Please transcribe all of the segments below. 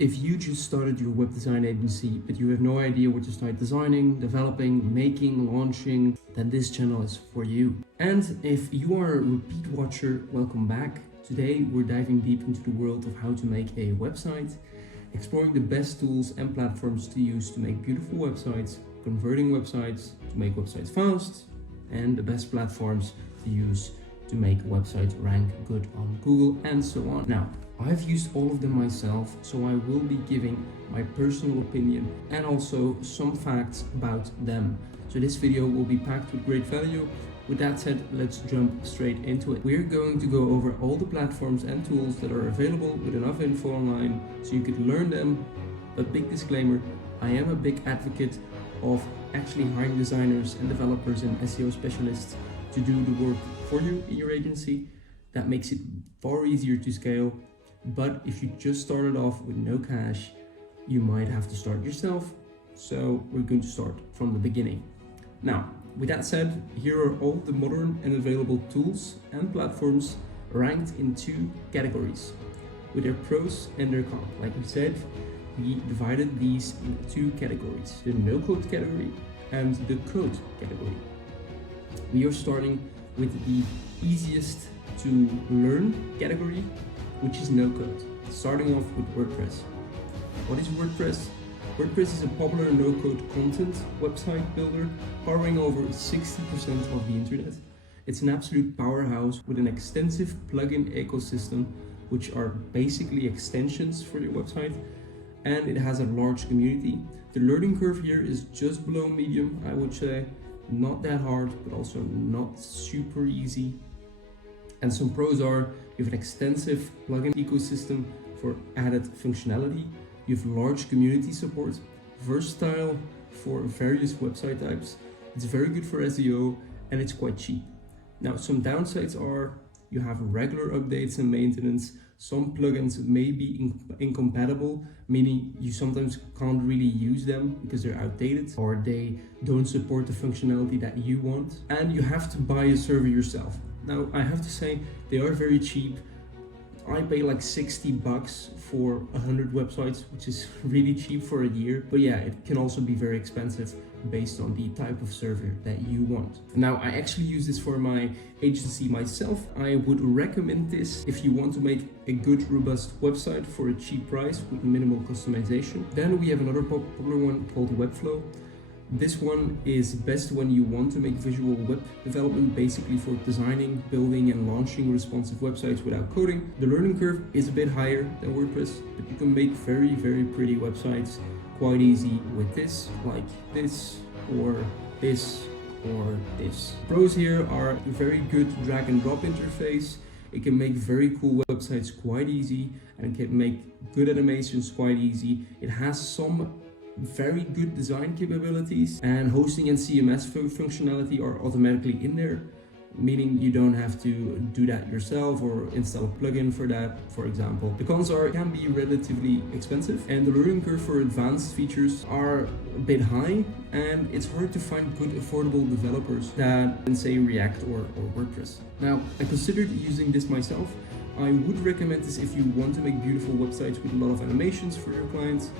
If you just started your web design agency, but you have no idea what to start designing, developing, making, launching, then this channel is for you. And if you are a repeat watcher, welcome back. Today we're diving deep into the world of how to make a website, exploring the best tools and platforms to use to make beautiful websites, converting websites to make websites fast, and the best platforms to use to make websites rank good on Google and so on. Now, I've used all of them myself, so I will be giving my personal opinion and also some facts about them. So this video will be packed with great value. With that said, let's jump straight into it. We're going to go over all the platforms and tools that are available with enough info online so you could learn them. A big disclaimer, I am a big advocate of actually hiring designers and developers and SEO specialists to do the work for you in your agency. That makes it far easier to scale. But if you just started off with no cash, you might have to start yourself. So we're going to start from the beginning. Now, with that said, here are all the modern and available tools and platforms ranked in two categories with their pros and their cons. Like we said, we divided these into two categories, the no-code category and the code category. We are starting with the easiest to learn category, which is no-code. Starting off with WordPress. What is WordPress? WordPress is a popular no-code content website builder powering over 60% of the internet. It's an absolute powerhouse with an extensive plugin ecosystem, which are basically extensions for your website, and it has a large community. The learning curve here is just below medium, I would say. Not that hard, but also not super easy. And some pros are, you have an extensive plugin ecosystem for added functionality. You have large community support, versatile for various website types. It's very good for SEO and it's quite cheap. Now, some downsides are you have regular updates and maintenance. Some plugins may be incompatible, meaning you sometimes can't really use them because they're outdated or they don't support the functionality that you want. And you have to buy a server yourself. Now, I have to say they are very cheap. I pay like $60 for 100 websites, which is really cheap for a year. But yeah, it can also be very expensive based on the type of server that you want. Now, I actually use this for my agency myself. I would recommend this if you want to make a good, robust website for a cheap price with minimal customization. Then we have another popular one called Webflow. This one is best when you want to make visual web development, basically for designing, building and launching responsive websites without coding. The learning curve is a bit higher than WordPress, but you can make very, very pretty websites quite easy with this, like this, or this, or this. Pros here are a very good drag and drop interface. It can make very cool websites quite easy and can make good animations quite easy. It has some very good design capabilities, and hosting and CMS functionality are automatically in there, meaning you don't have to do that yourself or install a plugin for that, for example. The cons are it can be relatively expensive, and the learning curve for advanced features are a bit high, and it's hard to find good affordable developers that can say React or WordPress. Now, I considered using this myself. I would recommend this if you want to make beautiful websites with a lot of animations for your clients,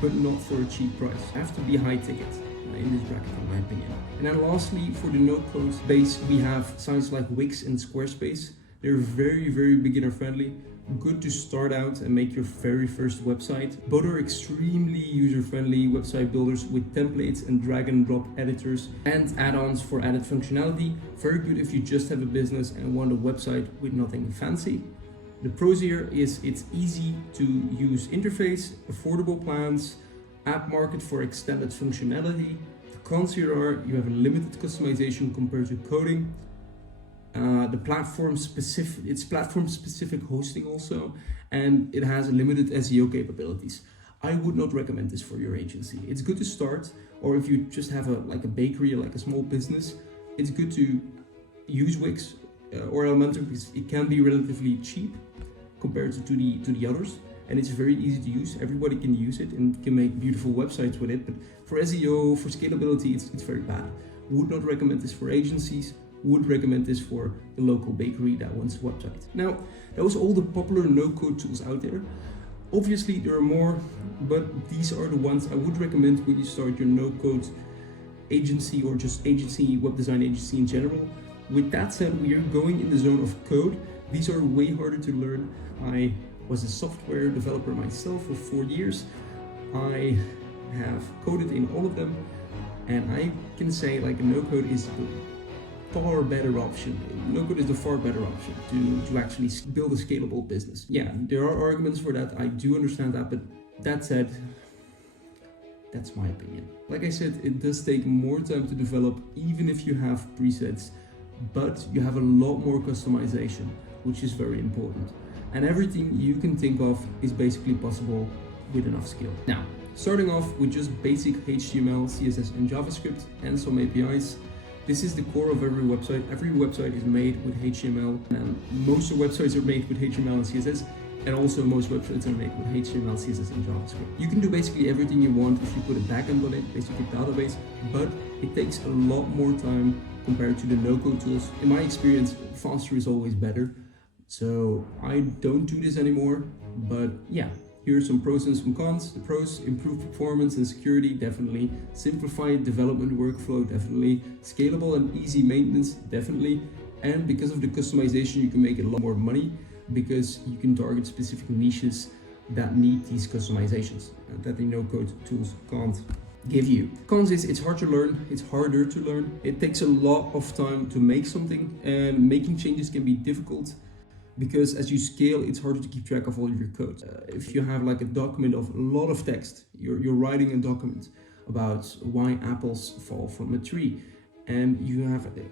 but not for a cheap price. It has to be high ticket in this bracket, in my opinion. And then lastly, for the no-code base, we have sites like Wix and Squarespace. They're very, very beginner friendly. Good to start out and make your very first website. Both are extremely user-friendly website builders with templates and drag and drop editors and add-ons for added functionality. Very good if you just have a business and want a website with nothing fancy. The pros here is it's easy to use interface, affordable plans, app market for extended functionality. The cons here are you have a limited customization compared to coding. It's platform specific hosting also, and it has limited SEO capabilities. I would not recommend this for your agency. It's good to start, or if you just have like a bakery or like a small business, it's good to use Wix or Elementor because it can be relatively cheap compared to the others, and it's very easy to use. Everybody can use it and can make beautiful websites with it, but for SEO, for scalability, it's very bad. Would not recommend this for agencies. Would recommend this for the local bakery that wants a website. Now, that was all the popular no-code tools out there. Obviously there are more, but these are the ones I would recommend when you start your no-code agency or just agency, web design agency in general. With that said, we are going in the zone of code. These are way harder to learn. I was a software developer myself for 4 years. I have coded in all of them, and I can say like no-code is the far better option. No-code is the far better option to actually build a scalable business. Yeah, there are arguments for that. I do understand that, but that said, that's my opinion. Like I said, it does take more time to develop, even if you have presets, but you have a lot more customization, which is very important. And everything you can think of is basically possible with enough skill. Now, starting off with just basic HTML, CSS, and JavaScript, and some APIs. This is the core of every website. Every website is made with HTML, and most of websites are made with HTML and CSS. And also most websites are made with HTML, CSS, and JavaScript. You can do basically everything you want if you put a backend on it, basically database, but it takes a lot more time compared to the no-code tools. In my experience, faster is always better. So I don't do this anymore, but yeah, here are some pros and some cons. The pros: improve performance and security, definitely. Simplified development workflow, definitely. Scalable and easy maintenance, definitely. And because of the customization, you can make a lot more money, because you can target specific niches that need these customizations that the no-code tools can't give you. Cons is it's hard to learn, it's harder to learn. It takes a lot of time to make something, and making changes can be difficult because as you scale, it's harder to keep track of all of your code. If you have like a document of a lot of text, you're writing a document about why apples fall from a tree, and you have a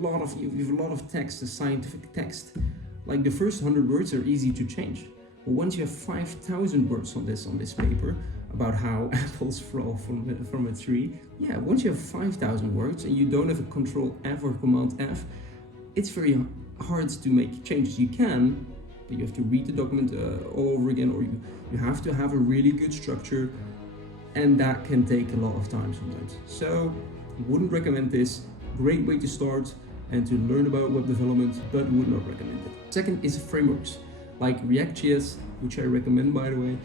lot of text, a scientific text. Like the first 100 words are easy to change. But once you have 5,000 words on this paper about how apples fall from a tree, yeah, once you have 5,000 words and you don't have a Control F or Command F, it's very hard to make changes. You can, but you have to read the document all over again, or you have to have a really good structure, and that can take a lot of time sometimes. So, wouldn't recommend this. Great way to start and to learn about web development, but would not recommend it. Second is frameworks like React.js, which I recommend by the way,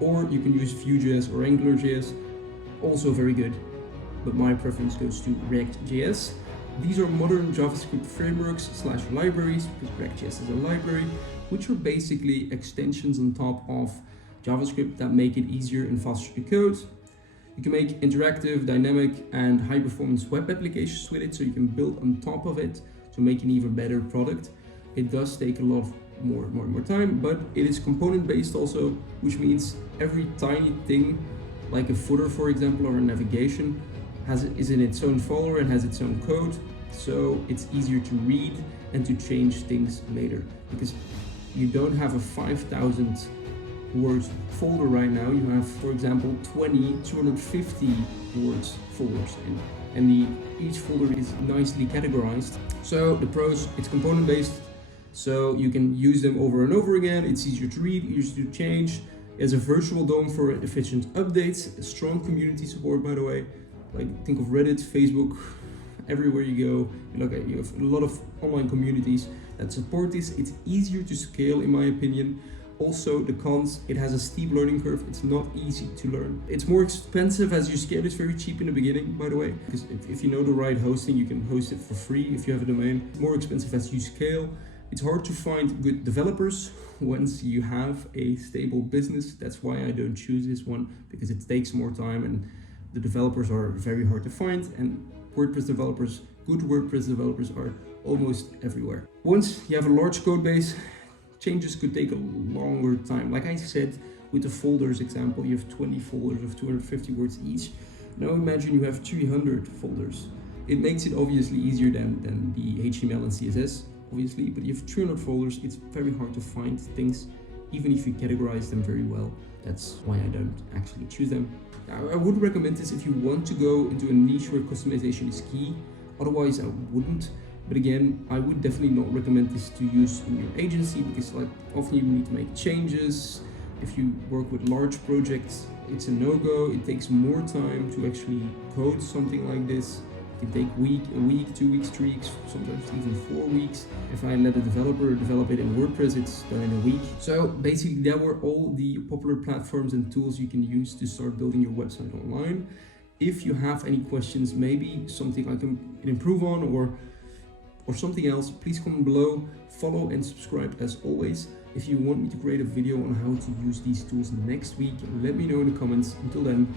or you can use Vue.js or AngularJS, also very good, but my preference goes to React.js. These are modern JavaScript frameworks / libraries, because React.js is a library, which are basically extensions on top of JavaScript that make it easier and faster to code. You can make interactive, dynamic, and high-performance web applications with it, so you can build on top of it to make an even better product. It does take a lot more time, but it is component-based also, which means every tiny thing, like a footer, for example, or a navigation, is in its own folder and has its own code, so it's easier to read and to change things later, because you don't have a 5,000 words folder right now. You have, for example, 250 words folders, and each folder is nicely categorized. So the pros: it's component based, so you can use them over and over again. It's easier to read, easier to change. There's a virtual DOM for efficient updates, a strong community support, by the way. Like, think of Reddit, Facebook, everywhere you go, you have a lot of online communities that support this. It's easier to scale, in my opinion. Also, the cons: it has a steep learning curve. It's not easy to learn. It's more expensive as you scale. It's very cheap in the beginning, by the way, because if you know the right hosting, you can host it for free if you have a domain. It's more expensive as you scale. It's hard to find good developers once you have a stable business. That's why I don't choose this one, because it takes more time and the developers are very hard to find, and WordPress developers, good WordPress developers, are almost everywhere. Once you have a large code base, changes could take a longer time. Like I said, with the folders example, you have 20 folders of 250 words each. Now imagine you have 300 folders. It makes it obviously easier than the HTML and CSS, obviously, but you have 300 folders, it's very hard to find things, even if you categorize them very well. That's why I don't actually choose them. I would recommend this if you want to go into a niche where customization is key. Otherwise, I wouldn't. But again, I would definitely not recommend this to use in your agency, because like often you need to make changes. If you work with large projects, it's a no-go. It takes more time to actually code something like this. It can take a week, 2 weeks, 3 weeks, sometimes even 4 weeks. If I let a developer develop it in WordPress, it's done in a week. So basically that were all the popular platforms and tools you can use to start building your website online. If you have any questions, maybe something I can improve on or something else, please comment below, follow and subscribe as always. If you want me to create a video on how to use these tools next week, let me know in the comments. Until then,